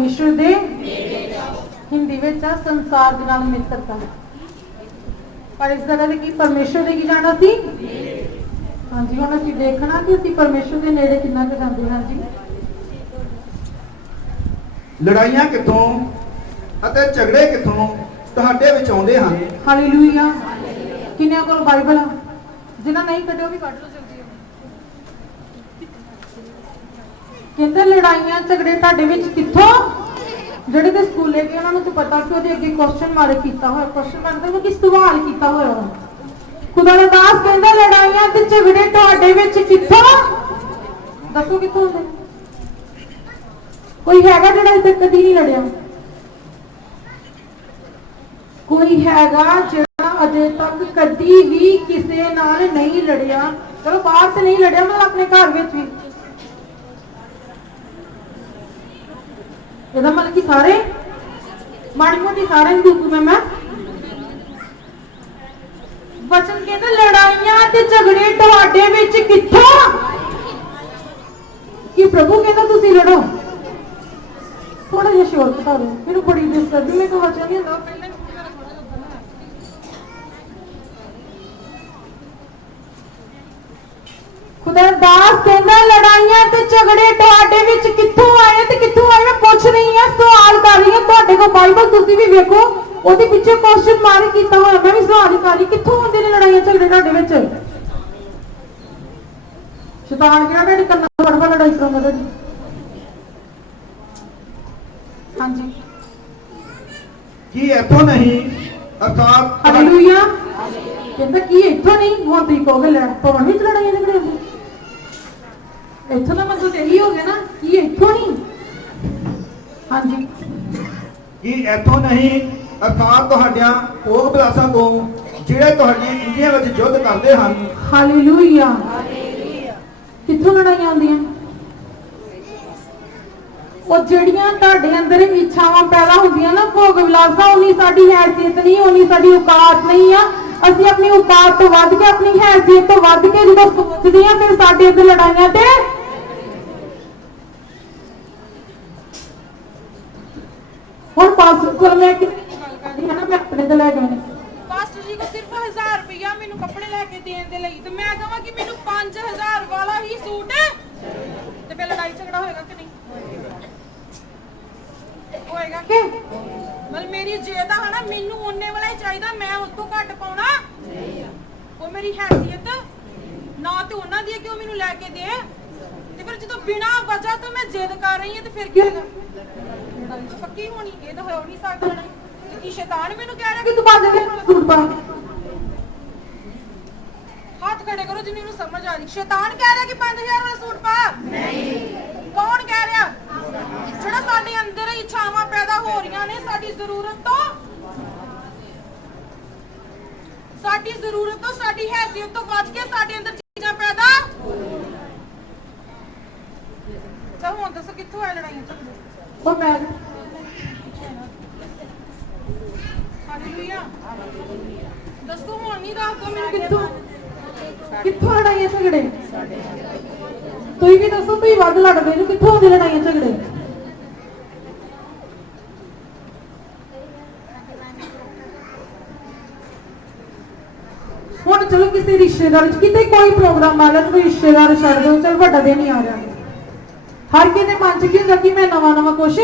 परमेश्वर दे हिंदी विच आ संसार दे नाल मित्रता पर इस जगह की परमेश्वर दे की जाना सी हाँ जी हुण असीं देखना कि असीं परमेश्वर दे नेड़े किन्ना क जांदे हां जी। लड़ाइयां किथों अते झगड़े किथों तुहाडे विच आउंदे हन। हालेलुया। किन्नियां कोल बाइबल आ जिन्हां नहीं कढे भी कढ लो जल्दी। कहंदे लड़ाइयां झगड़े तुहाडे विच किथों ਜਿਹੜੇ ਤੇ ਸਕੂਲੇ ਗਏ ਉਹਨਾਂ ਨੂੰ ਤਾਂ ਪਤਾ ਕਿ ਉਹਦੇ ਅੱਗੇ ਕੁਐਸਚਨ ਮਾਰਕ ਕੀਤਾ ਹੋਇਆ ਕੁਐਸਚਨ ਮਾਰਕ ਦਾ ਕਿ ਸਵਾਲ ਕੀਤਾ ਹੋਇਆ ਖੁਦਾ ਦਾ ਦਾਸ ਕਹਿੰਦਾ ਲੜਾਈਆਂ ਤੇ ਝਗੜੇ ਤੁਹਾਡੇ ਵਿੱਚ ਕਿੱਥੋਂ ਦੱਸੋ ਕਿੱਥੋਂ ਹੁੰਦੇ ਕੋਈ ਹੈਗਾ ਜਿਹੜਾ ਇੱਥੇ ਕਦੀ ਨਹੀਂ ਲੜਿਆ ਕੋਈ ਹੈਗਾ ਜਿਹੜਾ ਅਜੇ ਤੱਕ ਕਦੀ ਵੀ ਕਿਸੇ ਨਾਲ ਨਹੀਂ ਲੜਿਆ ਚਲੋ ਬਾਹਰ ਤੇ ਨਹੀਂ ਲੜਿਆ ਮਤਲਬ ਆਪਣੇ ਘਰ ਵਿੱਚ ਵੀ ਇਹਦਾ ਮਤਲਬ ਕਿ ਸਾਰੇ ਮਾੜੀ ਮੋਟੀ ਸਾਰਿਆਂ ਦੀ ਹੁਕਮ ਮੈਂ ਵਚਨ ਕਹਿੰਦਾ ਲੜਾਈਆਂ ਤੇ ਝਗੜੇ ਤੁਹਾਡੇ ਵਿੱਚ ਕਿੱਥੋਂ ਕਿ ਪ੍ਰਭੂ ਕਹਿੰਦਾ ਤੁਸੀਂ ਲੜੋ ਥੋੜਾ ਜਿਹਾ ਸ਼ੋਰ ਘਟਾ ਦਿਓ ਮੈਨੂੰ ਬੜੀ ਦਿਸ ਕਰਦੀ ਮੈਂ ਕੋਈ ਵਚਨ ਨਹੀਂ ਹੁੰਦਾ ਪਹਿਲਾਂ खुदा दास कहना लड़ाइयां ते झगड़े तुहाडे विच कित्थों आए ते कित्थों आए मैं पूछ रही हां सवाल कर रही हां तुहाडे को बाइबल तुसी भी देखो ओदे पीछे क्वेश्चन मार्क कीता होया मैं भी सवाल कर रही कित्थों होंदे ने लड़ाइयां झगड़े तुहाडे विच शैतान कहना तेरी कन्ना फड़वा लड़ाई करूंगा तेरी हां जी की इथों नहीं अर्थात हालेलुया कहंदा की इथों नहीं हुण तुसीं कहोगे ले भवन विच लड़ाइयां झगड़े होंदे इथों का मतलब यही हो गया ना कि इथों नहीं हाँ जी कि इथों नहीं अर्थात तुहाडियां भोग बिलासां तो जिहड़े तुहाडियां इंद्रियां विच युद्ध करदे हन। हालेलुया किथों लड़ाइयां आउंदियां और ਜਿਹੜੀਆਂ ਤੁਹਾਡੇ ਅੰਦਰ ਇੱਛਾਵਾਂ ਪੈਦਾ ਹੁੰਦੀਆਂ ਨਾ ਭੋਗ ਵਿਲਾਸਾਂ ਉਨੀ ਸਾਡੀ ਹੈਸੀਅਤ ਨਹੀਂ ਉਨੀ ਸਾਡੀ ਔਕਾਤ ਨਹੀਂ ਆ ਅਸੀਂ ਆਪਣੀ ਔਕਾਤ ਤੋਂ ਵੱਧ ਕੇ ਆਪਣੀ ਹੈਸੀਅਤ ਤੋਂ ਵੱਧ ਕੇ ਜਦੋਂ ਸੋਚਦੇ ਆ ਫਿਰ ਸਾਡੇ ਅੰਦਰ ਲੜਾਈਆਂ ਤੇ ਹੁਣ ਪਾਸਟਰ ਕੋਲ ਮੈਂ ਗੱਲ ਕਰਦੀ ਹਾਂ ਨਾ ਮੈਂ ਆਪਣੇ ਤੇ ਲੈ ਗਏ ਪਾਸਟਰ ਜੀ ਕੋ ਸਿਰਫ 1000 ਰੁਪਇਆ ਮੈਨੂੰ ਕੱਪੜੇ ਲੈ ਕੇ ਦੇਣ ਦੇ ਲਈ ਤੇ ਮੈਂ ਕਹਾਂ ਕਿ ਮੈਨੂੰ 5000 ਵਾਲਾ ਹੀ ਸੂਟ ਤੇ ਫਿਰ ਲੜਾਈ ਝਗੜਾ ਹੋਏਗਾ ਕਿ ਨਹੀਂ ਹੋਏਗਾ ਕਿ ਮਤਲਬ ਮੇਰੀ ਜੇਦਾ ਹੈ ਨਾ ਮੈਨੂੰ ਉਹਨੇ ਵਾਲਾ ਹੀ ਚਾਹੀਦਾ ਮੈਂ ਉਸ ਤੋਂ ਘੱਟ ਪਾਉਣਾ ਉਹ ਮੇਰੀ ਹੈਸੀਅਤ ਨਾ ਤੇ ਉਹਨਾਂ ਦੀ ਹੈ ਕਿ ਉਹ ਮੈਨੂੰ ਲੈ ਕੇ ਦੇ ਤੇ ਫਿਰ ਜਦੋਂ ਬਿਨਾਂ ਵਜ੍ਹਾ ਤੋਂ ਮੈਂ ਜਿੱਦ ਕਰ ਰਹੀ ਹਾਂ ਤੇ ਫਿਰ ਕੀ ਹੋਏਗਾ ਪੱਕੀ ਹੋਣੀ ਇਹ ਤਾਂ ਹੋ ਨਹੀਂ ਸਕਦਾ ਕਿ ਸ਼ੈਤਾਨ ਮੈਨੂੰ ਕਹਿ ਰਿਹਾ ਕਿ ਤੂੰ 5000 ਵਾਲਾ ਸੂਟ ਪਾ ਹੱਥ ਖੜੇ ਕਰੋ ਜਿੰਨੀ ਨੂੰ ਸਮਝ ਆ ਰਹੀ ਸ਼ੈਤਾਨ ਕਹਿ ਰਿਹਾ ਕਿ 5000 ਵਾਲਾ ਸੂਟ ਪਾ ਨਹੀਂ ਕੌਣ ਕਹਿ ਰਿਹਾ ਜਿਹੜਾ ਸਾਡੇ ਅੰਦਰ ਇੱਛਾਵਾਂ ਪੈਦਾ ਹੋ ਰਹੀਆਂ ਨੇ ਸਾਡੀ ਜ਼ਰੂਰਤ ਤੋਂ ਸਾਡੀ ਹੈਸੀਅਤ ਤੋਂ ਵੱਧ ਕੇ ਸਾਡੇ ਅੰਦਰ ਚੀਜ਼ਾਂ ਪੈਦਾ ਤਾਂ ਹੁਣ ਦੱਸੋ ਕਿੱਥੋਂ ਆ ਲੜਾਈਆਂ ਝਗੜੇ ਉਹ ਮੈਂ ਹਾਲੇਲੂਇਆ ਦੱਸੋ ਹੁਣ ਨਹੀਂ ਦੱਸ ਦੋ ਮੈਨੂੰ ਕਿੱਥੋਂ ਲੜਾਈਆਂ ਝਗੜੇ ਤੁਸੀਂ ਵੀ ਦੱਸੋ ਤੁਸੀਂ ਵੱਧ ਲੜਦੇ ਨੇ ਕਿੱਥੋਂ ਹੁੰਦੇ ਲੜਾਈਆਂ ਝਗੜੇ ਹੁਣ ਚਲੋ ਕਿਸੇ ਰਿਸ਼ਤੇਦਾਰ ਚ ਕਿਤੇ ਕੋਈ ਪ੍ਰੋਗਰਾਮ ਆ ਰਿਹਾ ਕੋਈ ਰਿਸ਼ਤੇਦਾਰ ਛੱਡ ਦਿਓ ਚਲ ਵੱਡਾ ਦਿਨ ਹੀ ਆ ਰਿਹਾ ਹਰ ਕਿਸੇ ਮਨ ਚ ਕੀ ਹੁੰਦਾ ਕਿ ਮੈਂ ਨਵਾਂ ਕੁਛ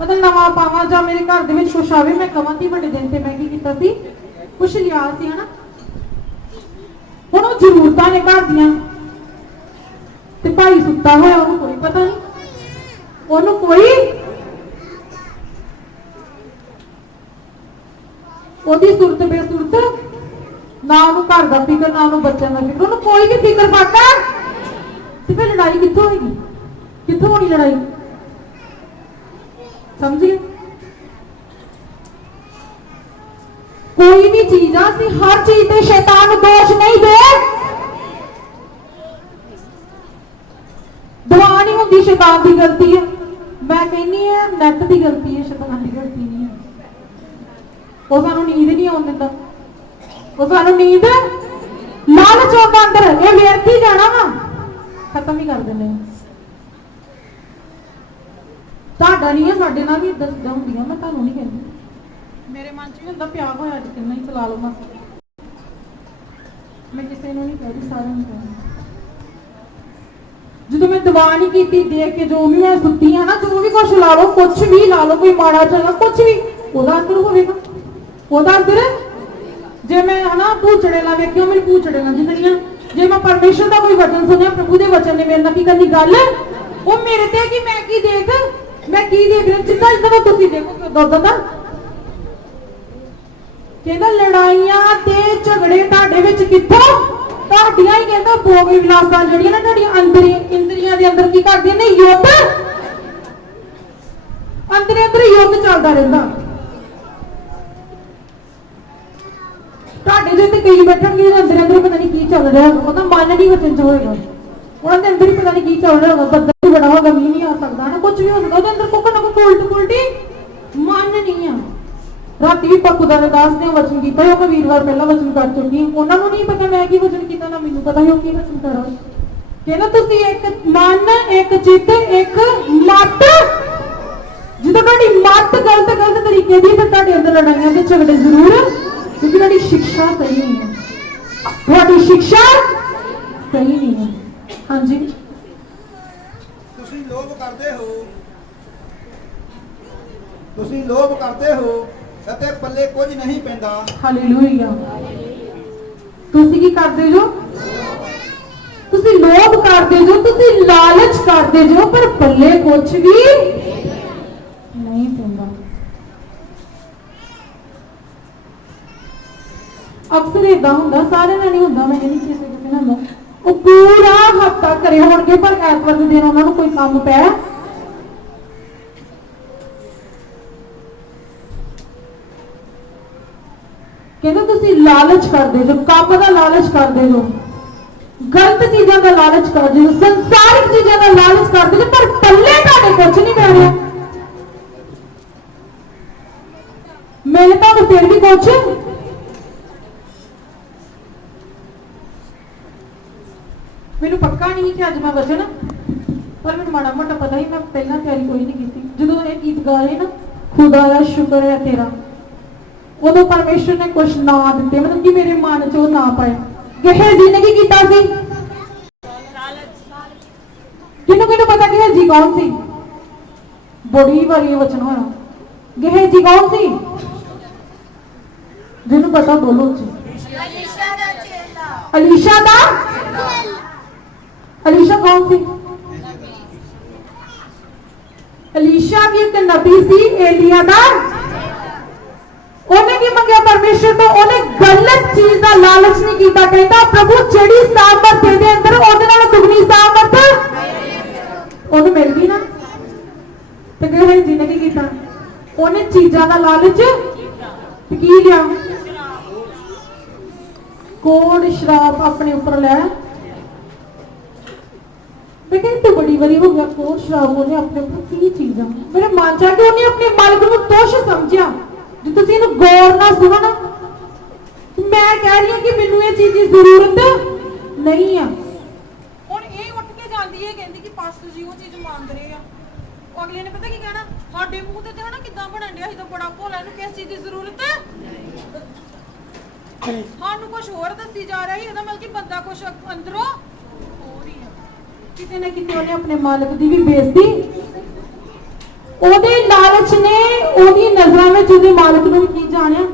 ਮਤਲਬ ਨਵਾਂ ਪਾਵਾਂ ਜਾਂ ਮੇਰੇ ਘਰ ਦੇ ਵਿੱਚ ਕੁਛ ਆਵੇ ਮੈਂ ਕਵਾਂ ਕਿ ਵੱਡੇ ਦਿਨ ਤੇ ਮੈਂ ਕੀ ਕੀਤਾ ਸੀ ਕੁਛ ਲਿਆ ਸੀ ਹਨਾ ਹੁਣ ਉਹ ਜ਼ਰੂਰਤਾਂ ਨੇ ਘਰ ਦੀਆਂ ਤੇ ਭਾਈ ਸੁੱਤਾ ਹੋਇਆ ਉਹਨੂੰ ਕੋਈ ਪਤਾ ਨਹੀਂ ਉਹਨੂੰ ਕੋਈ ਉਹਦੀ ਸੁਰਤ ਬੇਸੁਰਤ ਨਾ ਉਹਨੂੰ ਘਰ ਦਾ ਫਿਕਰ ਨਾ ਉਹਨੂੰ ਬੱਚਿਆਂ ਦਾ ਫਿਕਰ ਉਹਨੂੰ ਕੋਈ ਵੀ ਫਿਕਰ ਫਾਕਾ ਤੇ ਫਿਰ ਲੜਾਈ ਕਿੱਥੋਂ ਹੋਏਗੀ ਕਿੱਥੋਂ ਹੋਣੀ ਲੜਾਈ ਸਮਝੀ ਕੋਈ ਵੀ ਚੀਜ਼ ਆ ਸੀ ਹਰ ਚੀਜ਼ ਤੇ ਸ਼ੈਤਾਨ ਨੂੰ ਦੋਸ਼ ਨਹੀਂ ਦੇ ਦੁਆ ਨਹੀਂ ਹੁੰਦੀ ਸ਼ੈਤਾਨ ਦੀ ਗਲਤੀ ਹੈ ਮੈਂ ਕਹਿੰਨੀ ਹੈ ਨੈਟ ਦੀ ਗਲਤੀ ਹੈ ਸ਼ੈਤਾਨ ਦੀ ਗਲਤੀ ਨਹੀਂ ਹੈ ਉਹ ਸਾਨੂੰ ਨੀਂਦ ਨਹੀਂ ਆਉਣ ਦਿੰਦਾ ਉਹ ਸਾਨੂੰ ਨੀਂਦ ਲਾਲਚ ਆਉਂਦਾ ਅੰਦਰ ਇਹ ਵੇਰਤੀ ਜਾਣਾ ਵਾ ਖਤਮ ਹੀ ਕਰ ਦਿੰਦੇ ਤੁਹਾਡਾ ਨਹੀਂ ਹੈ, ਸਾਡੇ ਨਾਲ ਵੀ ਇਦਾਂ ਚੀਜ਼ਾਂ ਹੁੰਦੀਆਂ, ਮੈਂ ਤੁਹਾਨੂੰ ਨਹੀਂ ਕਹਿੰਦੀ। ਮੇਰੇ ਮਨ 'ਚ ਵੀ ਹੁੰਦਾ ਪਿਆ ਹੋਇਆ ਅੱਜ ਕਿੰਨਾ ਹੀ ਚਲਾ ਲਓ ਬਸ। ਮੈਂ ਕਿਸੇ ਨੂੰ ਨਹੀਂ ਕਹਿ ਰਹੀ, ਸਾਰਿਆਂ ਨੂੰ ਕਹਿ ਰਹੀ। ਜਦੋਂ ਮੈਂ ਦੁਆ ਨਹੀਂ ਕੀਤੀ ਦੇਖ ਕੇ, ਜੋ ਵੀ ਮੈਂ ਸੁੱਤੀ ਹਾਂ ਨਾ, ਜੋ ਵੀ ਕੁਛ ਲਾ ਲਓ, ਕੁਛ ਵੀ ਲਾ ਲਓ, ਕੋਈ ਮਾੜਾ ਚੰਗਾ ਕੁਛ ਵੀ, ਉਹਦਾ ਅਸਰ ਹੋਵੇਗਾ, ਉਹਦਾ ਅਸਰ। ਜੇ ਮੈਂ ਹਨਾ ਭੂਚੜੇ ਲਾ ਵੇਖਿਓ, ਮੈਨੂੰ ਭੂਚੜੇ ਨਾ ਜਿੰਨੀਆਂ, ਜੇ ਮੈਂ ਪਰਮੇਸ਼ਰ ਦਾ ਕੋਈ ਵਚਨ ਸੁਣਿਆ, ਪ੍ਰਭੂ ਦੇ ਵਚਨ ਨੇ ਮੇਰੇ ਨਾਲ ਕੀ ਕਰਨੀ ਗੱਲ, ਉਹ ਮੇਰੇ ਤੇ ਕਿ ਮੈਂ ਕੀ ਦੇਖ ਰਿਹਾ, ਜਿੱਦਾਂ ਜਿੱਦਾਂ ਤੁਸੀਂ ਦੇਖੋਗੇ ਉਦਾਂ ਦਾ। ਕਹਿੰਦਾ ਲੜਾਈਆਂ ਤੇ ਝਗੜੇ ਤੁਹਾਡੇ ਵਿੱਚ ਕਿੱਥੋਂ, ਤੁਹਾਡੀਆਂ ਹੀ ਕਹਿੰਦਾ ਭੋਗ ਵਿਲਾਸਾਂ ਜਿਹੜੀਆਂ ਨਾ ਤੁਹਾਡੀਆਂ ਇੰਦਰੀਆਂ ਦੇ ਅੰਦਰ ਕੀ ਕਰਦੀਆਂ ਨੇ, ਯੁੱਧ, ਅੰਦਰ ਯੁੱਧ ਚੱਲਦਾ ਰਹਿੰਦਾ। ਤੁਹਾਡੇ ਜੇ ਤੇ ਕਈ ਬੈਠਣਗੇ ਅੰਦਰ ਪਤਾ ਨਹੀਂ ਕੀ ਚੱਲ ਰਿਹਾ, ਉਹਦਾ ਮਨ ਨਹੀਂ ਵਚਨ ਚ ਹੋਏਗਾ, ਉਹਨਾਂ ਦੇ ਅੰਦਰ ਹੀ ਪਤਾ ਨਹੀਂ ਕੀ ਚੱਲ ਰਿਹਾ ਹੋਗਾ, ਬੱਦਲ ਵੀ ਬੜਾ ਹੋਗਾ, ਮੀਂਹ ਨਹੀਂ ਆ ਸਕਦਾ ਨਾ, ਕੁਝ ਵੀ ਹੋ ਸਕਦਾ, ਉਹਦੇ ਅੰਦਰ ਕੋਈ ਨਾ ਕੋਈ ਉਲਟੀ ਮਨ ਨਹੀਂ ਆ। ਰਾਤੀ ਵੀ ਪੱਕੂਦਾ ਦੇ ਦਾਸ ਨੇ ਵਚਨ ਕੀਤਾ, ਉਹ ਮੈਂ ਵੀਰਵਾਰ ਪਹਿਲਾਂ ਵਚਨ ਕਰ ਚੁੱਕੀ, ਉਹਨਾਂ ਨੂੰ ਨਹੀਂ ਪਤਾ ਮੈਂ ਕੀ ਵਚਨ ਕੀਤਾ, ਨਾ ਮੈਨੂੰ ਪਤਾ ਉਹ ਕੀ ਵਚਨ ਕਰਾਂ। ਕਹਿੰਦਾ ਤੁਸੀਂ ਇੱਕ ਮਨ, ਇੱਕ ਚਿੱਤ, ਇੱਕ ਮੱਤ। ਜਦੋਂ ਤੁਹਾਡੀ ਮੱਤ ਗਲਤ ਤਰੀਕੇ ਦੀ, ਫਿਰ ਤੁਹਾਡੇ ਅੰਦਰ ਲੜਾਈਆਂ ਤੇ ਝਗੜੇ ਜ਼ਰੂਰ, ਕਿਉਂਕਿ ਤੁਹਾਡੀ ਸਿੱਖਿਆ ਸਹੀ ਨਹੀਂ ਹੈ, ਤੁਹਾਡੀ ਸਿੱਖਿਆ ਸਹੀ ਨਹੀਂ ਹੈ। ਹਾਂਜੀ, ਤੁਸੀਂ ਲੋਭ ਕਰਦੇ ਹੋ ਅਤੇ ਪੱਲੇ ਕੁਝ ਨਹੀਂ ਪੈਂਦਾ। ਹਾਲੇਲੂਇਆ। ਤੁਸੀਂ ਕੀ ਕਰਦੇ ਜੋ, ਤੁਸੀਂ ਲੋਭ ਕਰਦੇ ਜੋ, ਤੁਸੀਂ ਲਾਲਚ ਕਰਦੇ ਜੋ, ਪਰ ਪੱਲੇ ਕੁਝ ਵੀ ਨਹੀਂ ਪੈਂਦਾ। ਅਕਸਰ ਇਦਾਂ ਹੁੰਦਾ, ਸਾਰਿਆਂ ਨਾਲ ਨਹੀਂ ਹੁੰਦਾ, ਮੈਂ ਨਹੀਂ ਕਿਸੇ ਨਾਲ ਹੁੰਦਾ, ਉਹ ਪੂਰਾ ਹਫਤਾ ਘਰੇ ਹੋਣਗੇ, ਪਰ ਐਤਵਾਰ ਦੇ ਦਿਨ ਉਹਨਾਂ ਨੂੰ ਕੋਈ ਕੰਮ ਪੈ, ਕਹਿੰਦੇ ਤੁਸੀਂ ਲਾਲਚ ਕਰਦੇ ਜੋ, ਕੰਮ ਦਾ ਲਾਲਚ ਕਰਦੇ ਜੋ, ਗਲਤ ਚੀਜ਼ਾਂ ਦਾ ਲਾਲਚ ਕਰਦੇ ਜੋ, ਸੰਸਾਰਿਕ ਚੀਜ਼ਾਂ ਦਾ ਲਾਲਚ ਕਰਦੇ ਜੋ, ਪਰ ਪੱਲੇ ਤੁਹਾਡੇ ਕੁਝ ਨਹੀਂ ਪੈ ਰਿਹਾ। ਮਿਲ ਤੁਹਾਨੂੰ ਫਿਰ ਵੀ ਕੁਝ, ਮੈਨੂੰ ਪੱਕਾ ਨਹੀਂ ਕਿ ਅੱਜ ਮੈਂ ਵਚਨ, ਪਰ ਮੈਨੂੰ ਮਾੜਾ ਮੋਟਾ ਪਤਾ ਹੀ, ਮੈਂ ਪਹਿਲਾਂ ਤਿਆਰੀ ਕੋਈ ਨਹੀਂ ਕੀਤੀ। ਜਦੋਂ ਇਹ ਗੀਤ ਗਾ ਰਹੇ ਨਾ, ਖੁਦਾ ਦਾ ਸ਼ੁਕਰ ਹੈ ਤੇਰਾ, ਉਦੋਂ ਪਰਮੇਸ਼ਰ ਨੇ ਕੁਝ ਨਾਂ ਦਿੱਤੇ, ਮਤਲਬ ਕਿ ਮੇਰੇ ਮਨ 'ਚ ਉਹ ਨਾਂ ਪਾਏ। ਗੇਹਜ਼ੀ ਨੇ ਕੀ ਕੀਤਾ ਸੀ, ਕਿਹਨੂੰ ਪਤਾ ਗੇਹਜ਼ੀ ਕੌਣ ਸੀ, ਬੜੀ ਵਾਰੀ ਵਚਨ ਹੋਇਆ। ਗੇਹਜ਼ੀ ਕੌਣ ਸੀ, ਜਿਹਨੂੰ ਪਤਾ ਬੋਲੋ ਜੀ। ਅਲੀਸ਼ਾ ਦਾ, ਅਲੀਸ਼ਾ ਕੌਣ ਸੀ, ਅਲੀਸ਼ਾ ਵੀ ਇੱਕ ਨਬੀ ਸੀ, ਏਲੀਆ ਦਾ। ਉਹਨੇ ਕੀ ਮੰਗਿਆ ਪਰਮੇਸ਼ਰ ਤੋਂ, ਉਹਨੇ ਗਲਤ ਚੀਜ਼ ਦਾ ਲਾਲਚ ਨਹੀਂ ਕੀਤਾ, ਕਹਿੰਦਾ ਪ੍ਰਭੂ ਜਿਹੜੀ ਸਾਮਰਥ ਦੇ ਅੰਦਰ, ਉਹਦੇ ਨਾਲ ਦੁਗਣੀ ਸਾਮਰਥ ਉਹਨੂੰ ਮਿਲ ਗਈ ਨਾ। ਤੇ ਗੇਹਜ਼ੀ ਨੇ ਕੀ ਕੀਤਾ, ਉਹਨੇ ਚੀਜ਼ਾਂ ਦਾ ਲਾਲਚ ਤੇ ਕੀ ਲਿਆ, ਕੋੜ ਸ਼ਰਾਬ ਆਪਣੇ ਉੱਪਰ ਲੈ। ਮੈਂ ਕਹਿੰਦੀ ਤੂੰ ਬੜੀ ਵਾਰੀ ਹੋ ਗਿਆ, ਕੋੜ ਸ਼ਰਾਬ ਉਹਨੇ ਆਪਣੇ ਉੱਪਰ ਕੀ ਚੀਜ਼ਾਂ, ਮੇਰੇ ਮਨ ਚ ਆ ਕਿ ਉਹਨੇ ਆਪਣੇ ਮਾਲਕ ਨੂੰ ਦੋਸ਼ ਸਮਝਿਆ। ਜੇ ਤੁਸੀਂ ਇਹਨੂੰ ਗੌਰ ਨਾਲ ਸੁਣੋ ਨਾ, ਮੈਂ ਕਹਿ ਰਹੀ ਹਾਂ ਕਿ ਮੈਨੂੰ ਇਹ ਚੀਜ਼ ਦੀ ਜ਼ਰੂਰਤ ਨਹੀਂ ਆ। ਹੁਣ ਇਹ ਉੱਠ ਕੇ ਜਾਂਦੀ ਹੈ, ਕਹਿੰਦੀ ਕਿ ਪਾਸਟਰ ਜੀ ਉਹ ਚੀਜ਼ ਮੰਗ ਰਹੇ ਆ, ਉਹ ਅਗਲੇ ਨੇ ਪਤਾ ਕੀ ਕਹਿਣਾ, ਸਾਡੇ ਮੂੰਹ ਤੇ ਹਨਾ ਕਿੱਦਾਂ ਬਣਨ ਡਿਆ, ਇਹਦਾ ਬੜਾ ਭੋਲਾ, ਇਹਨੂੰ ਕਿਸ ਚੀਜ਼ ਦੀ ਜ਼ਰੂਰਤ ਹੈ, ਸਾਨੂੰ ਕੁਝ ਹੋਰ ਦੱਸੀ ਜਾ ਰਿਹਾ ਹੈ, ਇਹਦਾ ਮਤਲਬ ਕਿ ਬੰਦਾ ਕੁਝ ਅੰਦਰੋਂ ਹੋ ਰਹੀ ਹੈ। ਕਿਤੇ ਨਾ ਕਿਤੇ ਉਹਨੇ ਆਪਣੇ ਮਾਲਕ ਦੀ ਵੀ ਬੇਇੱਜ਼ਤੀ, ਉਹਦੇ ਲਾਲਚ ਨੇ ਉਹਦੀ ਨਜ਼ਰਾਂ ਵਿੱਚ ਉਹਦੇ ਮਾਲਕ ਨੂੰ ਕੀ ਜਾਣਿਆ।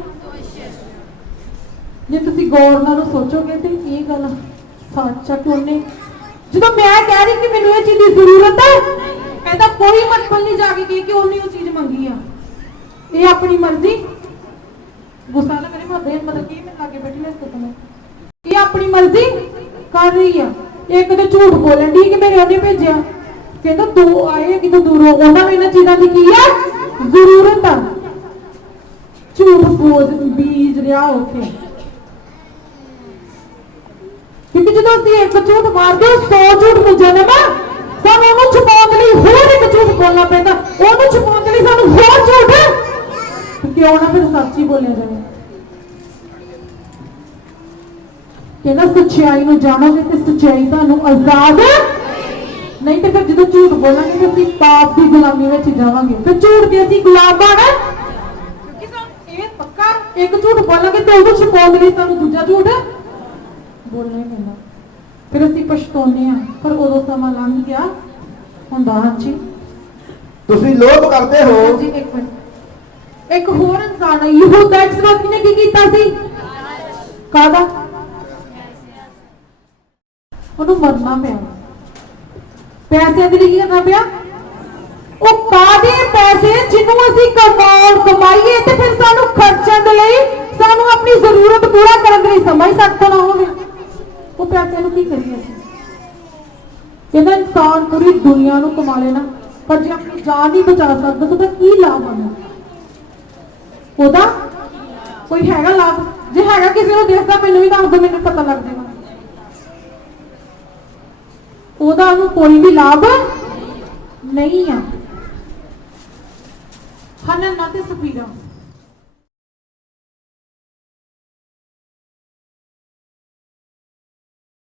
ਜੇ ਤੁਸੀਂ ਗੌਰ ਨਾਲ ਸੋਚੋਗੇ ਤੇ ਇਹ ਗੱਲ ਸੱਚ ਆ ਕਿ ਉਹਨੇ, ਜਦੋਂ ਮੈਂ ਕਹਿ ਰਹੀ ਕਿ ਮੈਨੂੰ ਇਹ ਚੀਜ਼ ਦੀ ਜ਼ਰੂਰਤ ਹੈ, ਇਹਦਾ ਕੋਈ ਮਤਲਬ ਨਹੀਂ ਜਾ ਕੇ ਕਿ ਉਹਨੇ ਉਹ ਚੀਜ਼ ਮੰਗੀ ਆ, ਇਹ ਆਪਣੀ ਮਰਜ਼ੀ। ਗੁੱਸਾ ਨਾ ਕਰੇ, ਮਤਲਬ ਕੀ ਮੈਂ ਲਾਗੇ ਬੈਠੀ ਨਾ ਸੁਣੋ, ਇਹ ਆਪਣੀ ਮਰਜ਼ੀ ਕਰ ਰਹੀ ਆ। ਇੱਕ ਤੇ ਝੂਠ ਬੋਲਣ ਦੀ ਕਿ ਮੇਰੇ ਉਹਨੇ ਭੇਜਿਆ, ਕਹਿੰਦਾ ਤੂੰ ਆਏ ਕਿਤੋਂ ਦੂਰੋਂ, ਉਹਨਾਂ ਨੂੰ ਇਹਨਾਂ ਚੀਜ਼ਾਂ ਦੀ ਕੀ ਆ ਜ਼ਰੂਰਤ ਆ, ਝੂਠ ਬੋਲ ਬੀਜ ਰਿਹਾ ਉੱਥੇ। ਕਿਉਂਕਿ ਜਦੋਂ ਅਸੀਂ ਇੱਕ ਝੂਠ ਮਾਰਦੇ 100 ਝੂਠ ਮਿਲ ਜਾਂਦੇ ਨਾ, ਸਾਨੂੰ ਉਹਨੂੰ ਛੁਪਾਉਣ ਲਈ ਹੋਰ ਇੱਕ ਝੂਠ ਬੋਲਣਾ ਪੈਂਦਾ, ਉਹਨੂੰ ਛੁਪਾਉਣ ਲਈ ਸਾਨੂੰ ਹੋਰ ਝੂਠ, ਕਿਉਂ ਨਾ ਫਿਰ ਸੱਚ ਹੀ ਬੋਲਿਆ ਜਾਵੇ। ਕਹਿੰਦਾ ਸੱਚਾਈ ਨੂੰ ਜਾਣੋਗੇ ਤੇ ਸੱਚਾਈ ਤੁਹਾਨੂੰ ਆਜ਼ਾਦ ਨਹੀਂ ਤੇ ਫਿਰ ਜਦੋਂ ਝੂਠ ਬੋਲਾਂਗੇ ਤੇ ਅਸੀਂ ਪਾਪ ਦੀ ਗੁਲਾਮੀ ਵਿੱਚ ਜਾਵਾਂਗੇ। ਫਿਰ ਝੂਠ ਦੇ ਅਸੀਂ ਗੁਲਾਮ ਬਣ, ਕਿਉਂਕਿ ਇਹ ਪੱਕਾ ਇੱਕ ਝੂਠ ਬੋਲਾਂਗੇ ਤੇ ਉਹਨੂੰ ਛੁਪਾਉਣ ਲਈ ਸਾਨੂੰ ਦੂਜਾ ਝੂਠ ਬੋਲਣਾ ਹੀ ਪੈਂਦਾ। ਫਿਰ ਅਸੀਂ ਪਛਤਾਉਂਦੇ ਆ, ਪਰ ਉਦੋਂ ਸਮਾਂ ਲੰਘ ਗਿਆ ਹੁੰਦਾ। ਹਾਂਜੀ ਤੁਸੀਂ ਲੋਭ ਕਰਦੇ ਹੋ। ਜੀ ਇੱਕ ਮਿੰਟ, ਇੱਕ ਹੋਰ ਇਨਸਾਨ ਹੈ ਯਹੂਦਾ ਇਸਰਾਇਲੀ ਨੇ ਕੀ ਕੀਤਾ ਸੀ? ਕਾਹਦਾ? ਉਹਨੂੰ ਮਰਨਾ ਪਿਆ। ਪੈਸੇ ਦੇ ਲਈ ਕੀ ਕਰਨਾ ਪਿਆ? ਉਹ ਕਾਹਦੇ ਪੈਸੇ ਜਿਹਨੂੰ ਅਸੀਂ ਕਮਾਈਏ ਤੇ ਫਿਰ ਸਾਨੂੰ ਖਰਚਣ ਦੇ ਲਈ, ਸਾਨੂੰ ਆਪਣੀ ਜ਼ਰੂਰਤ ਪੂਰਾ ਕਰਨ ਦੇ ਲਈ ਸਮਾਂ ਹੀ ਸਖਤ ਨਾ ਹੋਵੇ। ਉਹ ਪੈਸੇ ਨੂੰ ਕੀ ਕਰੀਏ ਅਸੀਂ? ਕਹਿੰਦਾ ਇਨਸਾਨ ਪੂਰੀ ਦੁਨੀਆ ਨੂੰ ਕਮਾ ਲੈਣਾ, ਪਰ ਜੇ ਆਪਣੀ ਜਾਨ ਨਹੀਂ ਬਚਾ ਸਕਦਾ ਤਾਂ ਉਹਦਾ ਕੀ ਲਾਭ ਹੋਣਾ? ਉਹਦਾ ਕੋਈ ਹੈਗਾ ਲਾਭ? ਜੇ ਹੈਗਾ ਕਿਸੇ ਨੂੰ ਦੇਖਦਾ ਮੈਨੂੰ ਵੀ ਦੱਸ ਦਿਓ, ਮੈਨੂੰ ਪਤਾ ਲੱਗ ਜਾਏਗਾ। ਉਹਦਾ ਉਹਨੂੰ ਕੋਈ ਵੀ ਲਾਭ ਨਹੀਂ ਆ। ਹਨਨ ਨਾ ਤੇ ਸਪੀਰਾ